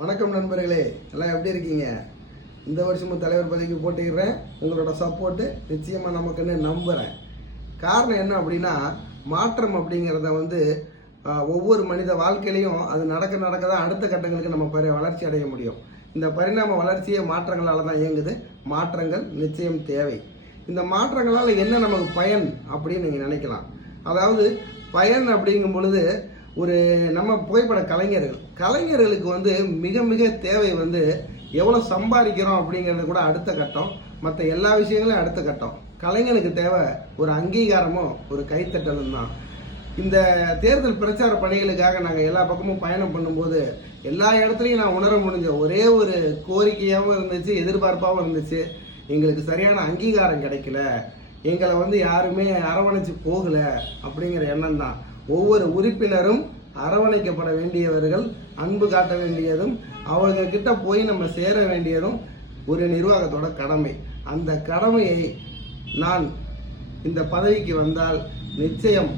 வணக்கம் நண்பர்களே எல்லாம் எப்படி இருக்கீங்க? இந்த வருஷமும் தலைவர் பதவிக்கு போட்டுக்கிறேன் உங்களோட சப்போர்ட்டு நிச்சயமாக நமக்குன்னு நம்புகிறேன் காரணம் என்ன அப்படின்னா மாற்றம் அப்படிங்கிறத வந்து ஒவ்வொரு மனித வாழ்க்கையிலையும் அது நடக்க நடக்க தான் அடுத்த கட்டங்களுக்கு நம்ம பரி வளர்ச்சி அடைய முடியும். இந்த பரிணாம வளர்ச்சியே மாற்றங்களால் தான் இயங்குது. மாற்றங்கள் நிச்சயம் தேவை. இந்த மாற்றங்களால் என்ன நமக்கு பயன் அப்படின்னு நீங்கள் நினைக்கலாம். அதாவது பயன் அப்படிங்கும் பொழுது ஒரு நம்ம புகைப்பட கலைஞர்கள். கலைஞர்களுக்கு வந்து மிக மிக தேவை வந்து எவ்வளோ சம்பாதிக்கிறோம் அப்படிங்கிறது கூட அடுத்த கட்டம். மற்ற எல்லா விஷயங்களும் அடுத்த கட்டம். கலைஞனுக்கு தேவை ஒரு அங்கீகாரமும் ஒரு கைத்தட்டலும் தான். இந்த தேர்தல் பிரச்சார பணிகளுக்காக நாங்கள் எல்லா பக்கமும் பயணம் பண்ணும்போது எல்லா இடத்துலையும் நான் உணர முடிஞ்ச ஒரே ஒரு கோரிக்கையாகவும் இருந்துச்சு எதிர்பார்ப்பாகவும் இருந்துச்சு. எங்களுக்கு சரியான அங்கீகாரம் கிடைக்கல. எங்களை வந்து யாருமே அரவணைச்சு போகலை அப்படிங்கிற எண்ணம் தான். ஒவ்வொரு உறுப்பினரும் அரவணைக்கப்பட வேண்டியவர்கள் அன்பு காட்ட வேண்டியதும் அவர்கள் கிட்ட போய் நம்ம சேர வேண்டியதும் ஒரு நிர்வாகத்தோட கடமை. அந்த கடமையை நான் இந்த பதவிக்கு வந்தால் நிச்சயம்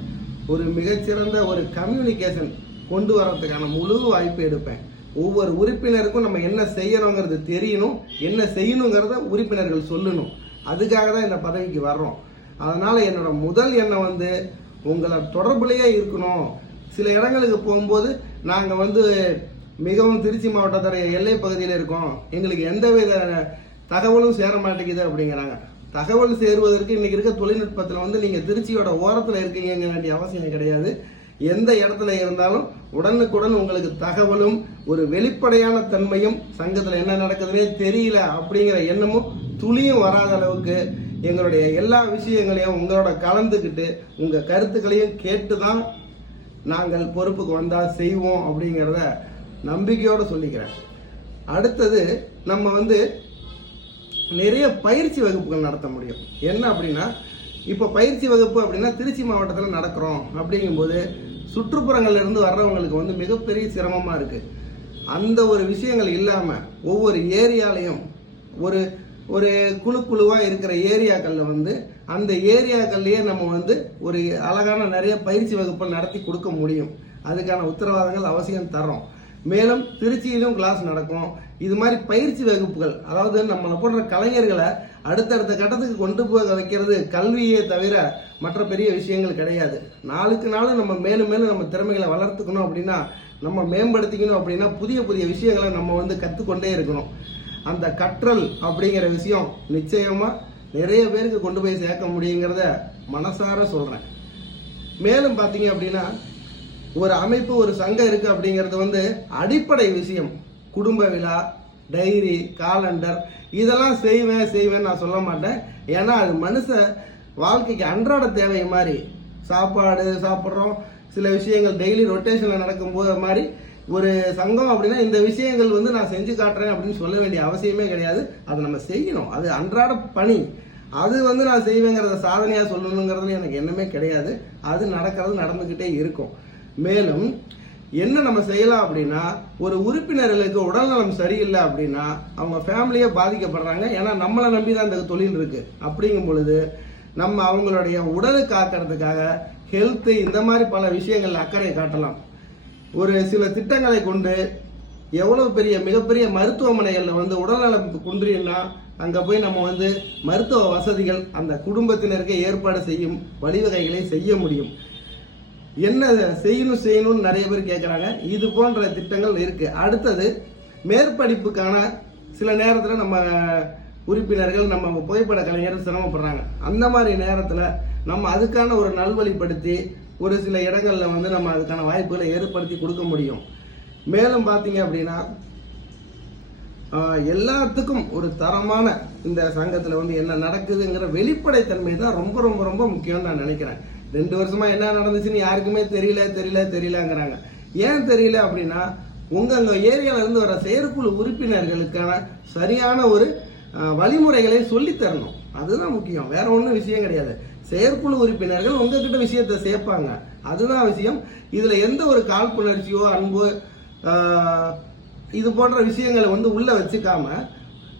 ஒரு மிகச்சிறந்த ஒரு கம்யூனிகேஷன் கொண்டு வரதுக்கான முழு வாய்ப்பு எடுப்பேன். ஒவ்வொரு உறுப்பினருக்கும் நம்ம என்ன செய்யறோங்கிறது தெரியணும். என்ன செய்யணுங்கிறத உறுப்பினர்கள் சொல்லணும். அதுக்காக தான் இந்த பதவிக்கு வர்றோம். அதனால் என்னோட முதல் எண்ணம் வந்து உங்களை தொடர்புலையே இருக்கணும். சில இடங்களுக்கு போகும்போது நாங்கள் வந்து மிகவும் திருச்சி மாவட்டத்துடைய எல்லை பகுதியில் இருக்கோம். எங்களுக்கு எந்த வித தகவலும் சேர மாட்டேங்குது அப்படிங்கிறாங்க. தகவல் சேருவதற்கு இன்னைக்கு இருக்க தொழில்நுட்பத்தில் வந்து நீங்கள் திருச்சியோட ஓரத்தில் இருக்கீங்க வேண்டிய அவசியம் கிடையாது. எந்த இடத்துல இருந்தாலும் உடனுக்குடன் உங்களுக்கு தகவலும் ஒரு வெளிப்படையான தன்மையும் சங்கத்தில் என்ன நடக்குதுன்னே தெரியல அப்படிங்கிற எண்ணமும் துளியும் வராத அளவுக்கு எங்களுடைய எல்லா விஷயங்களையும் உங்களோட கலந்துக்கிட்டு உங்கள் கருத்துக்களையும் கேட்டு தான் நாங்கள் பொறுப்புக்கு வந்தால் செய்வோம் அப்படிங்கிறத நம்பிக்கையோடு சொல்லிக்கிறேன். அடுத்தது நம்ம வந்து நிறைய பயிற்சி வகுப்புகள் நடத்த முடியும். என்ன அப்படின்னா இப்போ பயிற்சி வகுப்பு அப்படின்னா திருச்சி மாவட்டத்தில் நடக்கிறோம் அப்படிங்கும்போது சுற்றுப்புறங்கள்லேருந்து வர்றவங்களுக்கு வந்து மிகப்பெரிய சிரமமாக இருக்குது அந்த ஒரு விஷயங்கள் இல்லாமல் ஒவ்வொரு ஏரியாலையும் ஒரு ஒரு குழு குழுவாக இருக்கிற ஏரியாக்களில் வந்து அந்த ஏரியாக்கள்லேயே நம்ம வந்து ஒரு அழகான நிறைய பயிற்சி வகுப்புகள் நடத்தி கொடுக்க முடியும். அதுக்கான உத்தரவாதங்கள் அவசியம் தரோம் மேலும் திருச்சியிலும் கிளாஸ் நடக்கும். இது மாதிரி பயிற்சி வகுப்புகள் அதாவது நம்மளை போன்ற கலைஞர்களை அடுத்தடுத்த கட்டத்துக்கு கொண்டு போக வைக்கிறது கல்வியே தவிர மற்ற பெரிய விஷயங்கள் கிடையாது. நாளுக்கு நாள் நம்ம மேலும் மேலும் நம்ம திறமைகளை வளர்த்துக்கணும் அப்படின்னா நம்ம மேம்படுத்திக்கணும் அப்படின்னா புதிய புதிய விஷயங்களை நம்ம வந்து கற்றுக்கொண்டே இருக்கணும். அந்த கற்றல் அப்படிங்கிற விஷயம் நிச்சயமாக நிறைய பேருக்கு கொண்டு போய் சேர்க்க முடியுங்கிறத மனசார சொல்கிறேன் மேலும் பார்த்தீங்க அப்படின்னா ஒரு அமைப்பு ஒரு சங்கம் இருக்கு அப்படிங்கிறது வந்து அடிப்படை விஷயம். குடும்ப விழா டைரி காலண்டர் இதெல்லாம் செய்வேன் செய்வேன் நான் சொல்ல மாட்டேன். ஏன்னா அது மனுஷ வாழ்க்கைக்கு அன்றாட தேவை மாதிரி. சாப்பாடு சாப்பிட்றோம். சில விஷயங்கள் டெய்லி ரொட்டேஷனில் நடக்கும்போது போது மாதிரி ஒரு சங்கம் அப்படின்னா இந்த விஷயங்கள் வந்து நான் செஞ்சு காட்டுறேன் அப்படின்னு சொல்ல வேண்டிய அவசியமே கிடையாது. அதை நம்ம செய்யணும். அது அன்றாட பணி. அது வந்து நான் செய்வேங்கிறத சாதனையாக சொல்லணுங்கிறதுல எனக்கு என்னமே கிடையாது. அது நடக்கிறது நடந்துக்கிட்டே இருக்கும். மேலும் என்ன நம்ம செய்யலாம் அப்படின்னா ஒரு உறுப்பினர்களுக்கு உடல்நலம் சரியில்லை அப்படின்னா அவங்க ஃபேமிலியே பாதிக்கப்படுறாங்க. ஏன்னா நம்மளை நம்பி தான் இந்த தொழில் இருக்கு. அப்படிங்கும் பொழுது நம்ம அவங்களுடைய உடலை காக்கிறதுக்காக ஹெல்த்து இந்த மாதிரி பல விஷயங்கள் அக்கறை காட்டலாம். ஒரு சில திட்டங்களை கொண்டு எவ்வளவு பெரிய மிகப்பெரிய மருத்துவமனைகளில் வந்து உடல்நலம் குன்றினா அங்கே போய் நம்ம வந்து மருத்துவ வசதிகள் அந்த குடும்பத்தினருக்கு ஏற்பாடு செய்யும் வழிவகைகளை செய்ய முடியும். என்ன செய்யணும் செய்யணும்னு நிறைய பேர் கேட்குறாங்க இது போன்ற திட்டங்கள் இருக்குது அடுத்தது மேற்படிப்புக்கான சில நேரத்தில் நம்ம உறுப்பினர்கள் நம்ம புகைப்பட கலைஞர்கள் சிரமப்படுறாங்க. அந்த மாதிரி நேரத்தில் நம்ம அதுக்கான ஒரு நல்வழிப்படுத்தி ஒரு சில இடங்களில் வந்து நம்ம அதுக்கான வாய்ப்புகளை ஏற்படுத்தி கொடுக்க முடியும். மேலும் பார்த்தீங்க அப்படின்னா எல்லாத்துக்கும் ஒரு தரமான இந்த சங்கத்தில் வந்து என்ன நடக்குதுங்கிற வெளிப்படைத்தன்மை தான் ரொம்ப ரொம்ப ரொம்ப முக்கியம்னு நான் நினைக்கிறேன். ரெண்டு வருஷமா என்ன நடந்துச்சுன்னு யாருக்குமே தெரியல தெரியல தெரியலங்கிறாங்க. ஏன் தெரியல அப்படின்னா உங்க அங்க ஏரியால இருந்து வர செயற்குழு உறுப்பினர்களுக்கான சரியான ஒரு வழிமுறைகளை சொல்லித்தரணும் அதுதான் முக்கியம். வேற ஒன்றும் விஷயம் கிடையாது. செயற்குழு உறுப்பினர்கள் உங்ககிட்ட விஷயத்தை சேர்ப்பாங்க. அதுதான் விஷயம். இதில் எந்த ஒரு காழ்ப்புணர்ச்சியோ அன்பு இது போன்ற விஷயங்களை வந்து உள்ள வச்சுக்காம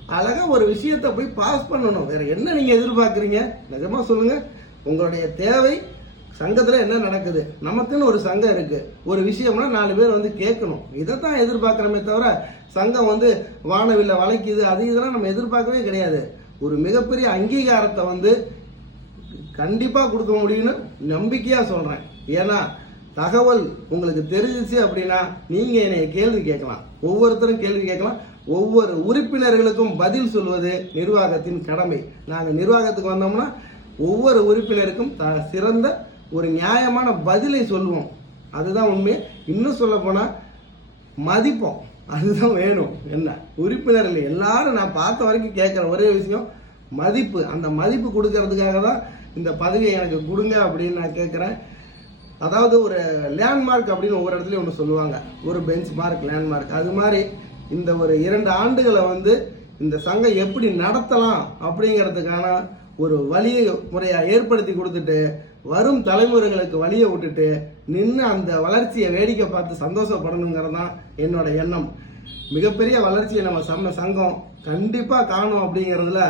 அழகாக ஒரு விஷயத்தை போய் பாஸ் பண்ணணும். வேற என்ன நீங்கள் எதிர்பார்க்குறீங்க? நிஜமாக சொல்லுங்கள் உங்களுடைய தேவை சங்கத்தில் என்ன நடக்குது? நமக்குன்னு ஒரு சங்கம் இருக்குது ஒரு விஷயம்னா நாலு பேர் வந்து கேட்கணும். இதைத்தான் எதிர்பார்க்குறோமே தவிர சங்கம் வந்து வானவில்ல வளைக்குது அது இதெல்லாம் நம்ம எதிர்பார்க்கவே கிடையாது. ஒரு மிகப்பெரிய அங்கீகாரத்தை வந்து கண்டிப்பாக கொடுக்க முடியும்னு நம்பிக்கையாக சொல்கிறேன் ஏன்னா தகவல் உங்களுக்கு தெரிஞ்சிச்சு அப்படின்னா நீங்கள் என்னை கேள்வி கேட்கலாம். ஒவ்வொருத்தரும் கேள்வி கேட்கலாம். ஒவ்வொரு உறுப்பினர்களுக்கும் பதில் சொல்வது நிர்வாகத்தின் கடமை. நாங்கள் நிர்வாகத்துக்கு வந்தோம்னா ஒவ்வொரு உறுப்பினருக்கும் த சிறந்த ஒரு நியாயமான பதிலை சொல்லுவோம். அதுதான் உண்மை. இன்னும் சொல்ல போனால் மதிப்போம். அதுதான் வேணும். என்ன? உறுப்பினர்கள் எல்லாரும் நான் பார்த்த வரைக்கும் கேட்குற ஒரே விஷயம் மதிப்பு. அந்த மதிப்பு கொடுக்கறதுக்காக தான் இந்த பதவியை எனக்கு கொடுங்க அப்படின்னு நான் கேட்குறேன். அதாவது ஒரு லேண்ட்மார்க் அப்படின்னு ஒவ்வொரு இடத்துலையும் ஒன்று சொல்லுவாங்க. ஒரு பெஞ்ச் மார்க் லேண்ட்மார்க் அது மாதிரி இந்த ஒரு இரண்டு ஆண்டுகளை வந்து இந்த சங்கம் எப்படி நடத்தலாம் அப்படிங்கிறதுக்கான ஒரு வழி முறையாக ஏற்படுத்தி கொடுத்துட்டு வரும் தலைமுறைகளுக்கு வழியை விட்டுட்டு நின்று அந்த வளர்ச்சியை வேடிக்கை பார்த்து சந்தோஷப்படணுங்கிறது தான் என்னோட எண்ணம். மிகப்பெரிய வளர்ச்சியை நம்ம சம்ம சங்கம் கண்டிப்பாக காணும் அப்படிங்கிறதுல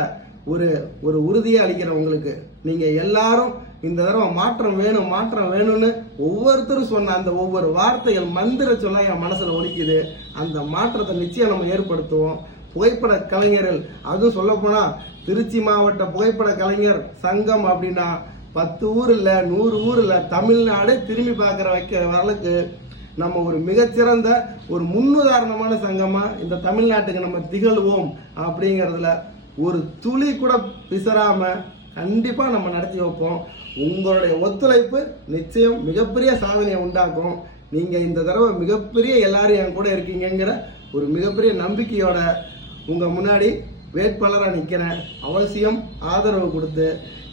ஒரு ஒரு உறுதியை அளிக்கிற உங்களுக்கு. நீங்கள் எல்லாரும் இந்த தடவை மாற்றம் வேணும் மாற்றம் வேணும்னு ஒவ்வொருத்தரும் சொன்ன அந்த ஒவ்வொரு வார்த்தைகள் மந்திர சொல்ல என் மனசில் ஒழிக்குது அந்த மாற்றத்தை நிச்சயம் நம்ம ஏற்படுத்துவோம். புகைப்பட கலைஞர்கள். அதுவும் சொல்ல திருச்சி மாவட்ட புகைப்பட கலைஞர் சங்கம் அப்படின்னா பத்து ஊர் இல்லை நூறு ஊர் இல்லை தமிழ்நாடே திரும்பி பார்க்குற வைக்கிற வரலுக்கு நம்ம ஒரு மிகச்சிறந்த ஒரு முன்னுதாரணமான சங்கமாக இந்த தமிழ்நாட்டுக்கு நம்ம திகழ்வோம் அப்படிங்கிறதுல ஒரு துளி கூட பிசராமல் கண்டிப்பாக நம்ம நடத்தி வைப்போம். உங்களுடைய ஒத்துழைப்பு நிச்சயம் மிகப்பெரிய சாதனையை உண்டாக்கும். நீங்கள் இந்த தடவை மிகப்பெரிய எல்லாரும் என் கூட இருக்கீங்கங்கிற ஒரு மிகப்பெரிய நம்பிக்கையோட உங்க முன்னாடி வேட்பாளராக நிற்கிறேன் அவசியம் ஆதரவு கொடுத்து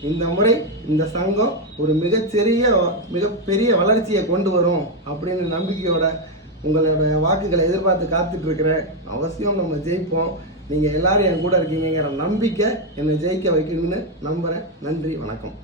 இந்த முறை இந்த சங்கம் ஒரு மிகச்சிறிய மிகப்பெரிய வளர்ச்சியை கொண்டு வரும் அப்படின்னு நம்பிக்கையோட உங்களோட வாக்குகளை எதிர்பார்த்து காத்துட்டு இருக்கிறேன் அவசியம் நம்ம ஜெயிப்போம். நீங்கள் எல்லாரும் என் கூட இருக்கீங்கிற நம்பிக்கை என்னை ஜெயிக்க வைக்கணும்னு நம்புகிறேன் நன்றி வணக்கம்.